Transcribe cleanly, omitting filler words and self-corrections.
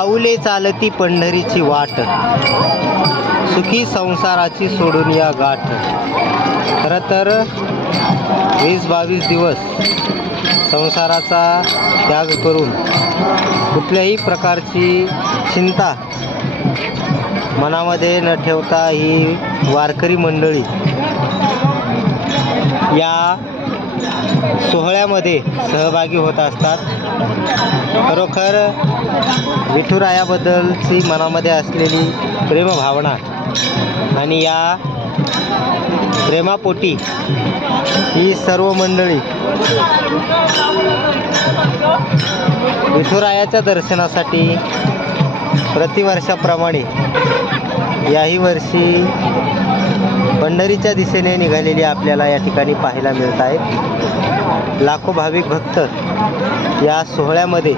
पाऊले चालती पंढरीची वाट, सुखी संसाराची सोडून या गाठ. खरं तर 20-22 दिवस संसाराचा त्याग करून कुठल्याही प्रकारची चिंता मनामध्ये न ठेवता ही वारकरी मंडळी या सोहळ्यामध्ये सहभागी होत असतात. खरोखर विठुरायाबद्दलची मनामध्ये असलेली प्रेमभावना आणि या प्रेमापोटी ही सर्व मंडळी विठुरायाच्या दर्शनासाठी प्रतिवर्षाप्रमाणे याही वर्षी पंढरीच्या दिशेने निघालेली आपल्याला या ठिकाणी पाहायला मिळत आहेत. लाखो भाविक भक्त या सोहळ्यामध्ये